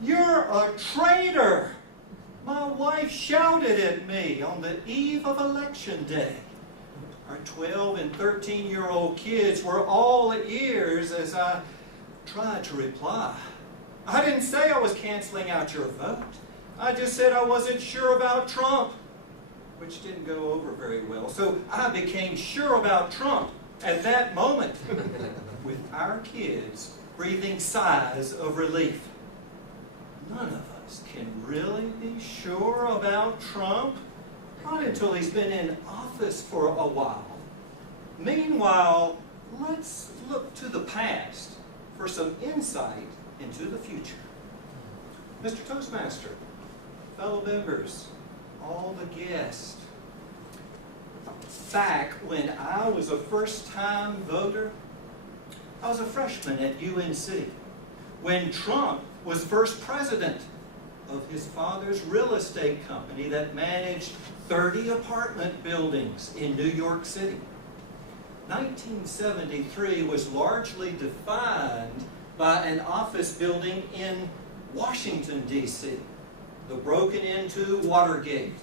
"You're a traitor!" my wife shouted at me on the eve of Election Day. Our 12 and 13-year-old kids were all ears as I tried to reply. I didn't say I was canceling out your vote. I just said I wasn't sure about Trump, which didn't go over very well. So I became sure about Trump at that moment, with our kids breathing sighs of relief. None of us can really be sure about Trump, not until he's been in office for a while. Meanwhile, let's look to the past for some insight into the future. Mr. Toastmaster, fellow members, all the guests, back when I was a first-time voter, I was a freshman at UNC, when Trump was first president of his father's real estate company that managed 30 apartment buildings in New York City. 1973 was largely defined by an office building in Washington, D.C., the broken into Watergate.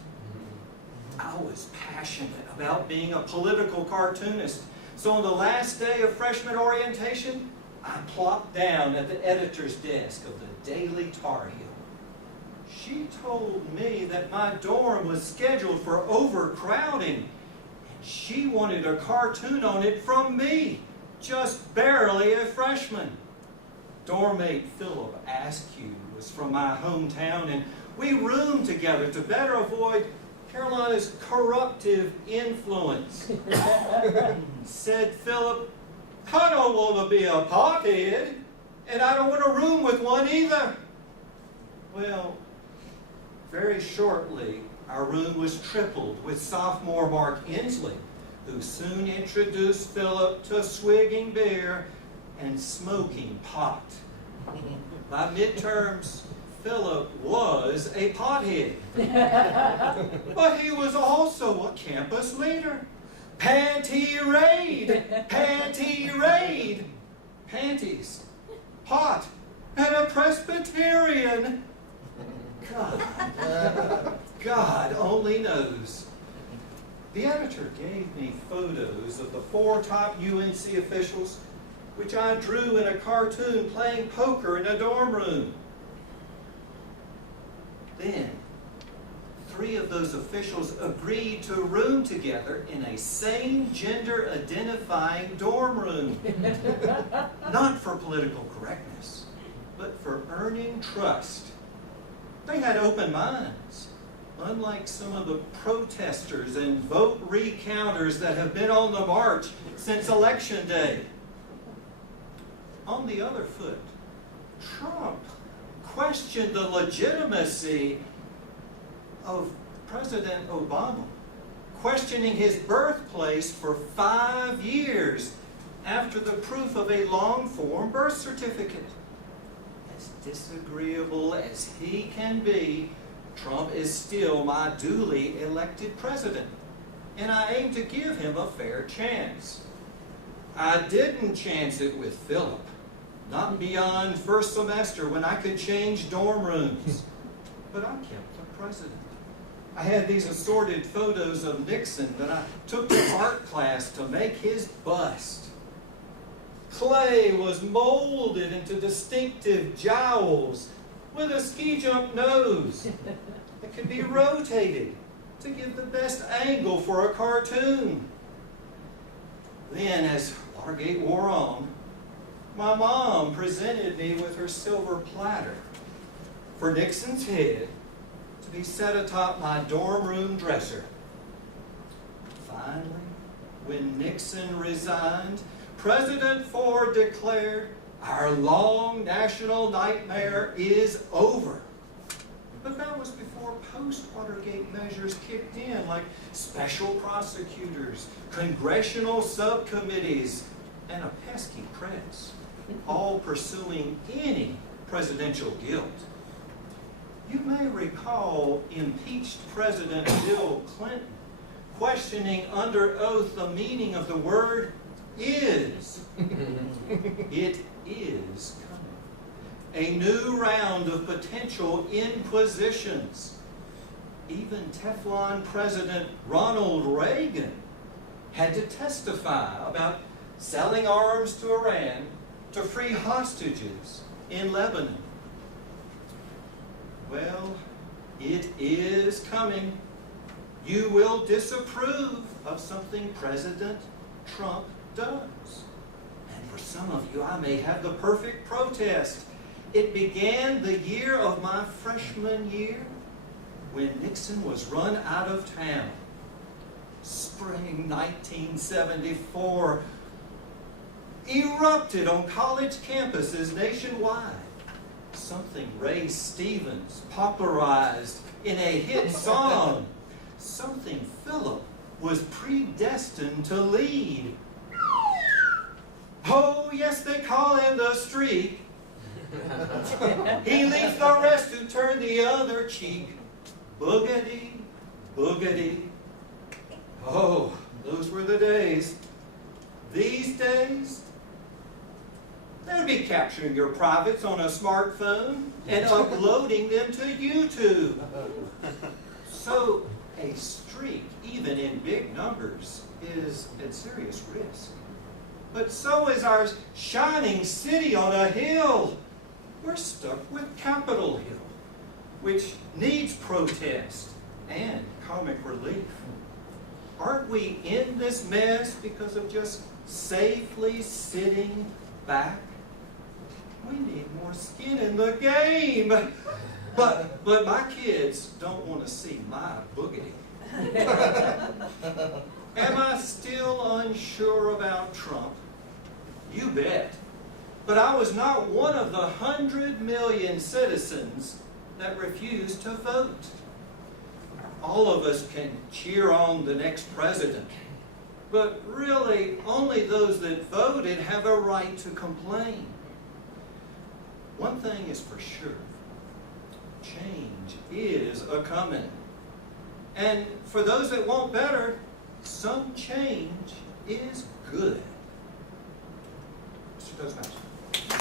I was passionate about being a political cartoonist, so on the last day of freshman orientation, I plopped down at the editor's desk of the Daily Tar Heel. She told me that my dorm was scheduled for overcrowding, and she wanted a cartoon on it from me, just barely a freshman. Dormmate Philip Askew was from my hometown, and we roomed together to better avoid Carolina's corruptive influence. Said Philip, "I don't want to be a pothead, and I don't want to room with one either." Well, very shortly, our room was tripled with sophomore Mark Inslee, who soon introduced Philip to swigging beer and smoking pot. By midterms, Philip was a pothead. But he was also a campus leader. Panty raid! Panty raid! Panties, pot, and a Presbyterian. God only knows. The editor gave me photos of the 4 top UNC officials, which I drew in a cartoon playing poker in a dorm room. Then, 3 of those officials agreed to room together in a same gender-identifying dorm room. Not for political correctness, but for earning trust. They had open minds, unlike some of the protesters and vote recounters that have been on the march since Election Day. On the other foot, Trump questioned the legitimacy of President Obama, questioning his birthplace for 5 years after the proof of a long-form birth certificate. As disagreeable as he can be, Trump is still my duly elected president, and I aim to give him a fair chance. I didn't chance it with Philip, not beyond first semester when I could change dorm rooms, but I kept the president. I had these assorted photos of Nixon that I took to art class to make his bust. Clay was molded into distinctive jowls with a ski jump nose that could be rotated to give the best angle for a cartoon. Then, as Watergate wore on, my mom presented me with her silver platter for Nixon's head to be set atop my dorm room dresser. Finally, when Nixon resigned, President Ford declared, "Our long national nightmare is over." But that was before post-Watergate measures kicked in, like special prosecutors, congressional subcommittees, and a pesky press, all pursuing any presidential guilt. You may recall impeached President Bill Clinton questioning under oath the meaning of the word "is." It is coming. a new round of potential inquisitions. Even Teflon President Ronald Reagan had to testify about selling arms to Iran to free hostages in Lebanon. Well, it is coming. You will disapprove of something President Trump does. And for some of you, I may have the perfect protest. It began the year of my freshman year when Nixon was run out of town. Spring 1974 erupted on college campuses nationwide. Something Ray Stevens popularized in a hit song. Something Philip was predestined to lead. Oh, yes, they call him the Streak. He leaves the rest to turn the other cheek. Boogity, boogity. Oh, those were the days. These days, they'd be capturing your privates on a smartphone and uploading them to YouTube. So, a streak, even in big numbers, is at serious risk. But so is our shining city on a hill. We're stuck with Capitol Hill, which needs protest and comic relief. Aren't we in this mess because of just safely sitting back? We need more skin in the game. But my kids don't want to see my boogity. Am I still unsure about Trump? You bet. But I was not one of the 100 million citizens that refused to vote. All of us can cheer on the next president, but really only those that voted have a right to complain. One thing is for sure, change is a-coming. And for those that want better, some change is good. Mr. Toastmaster.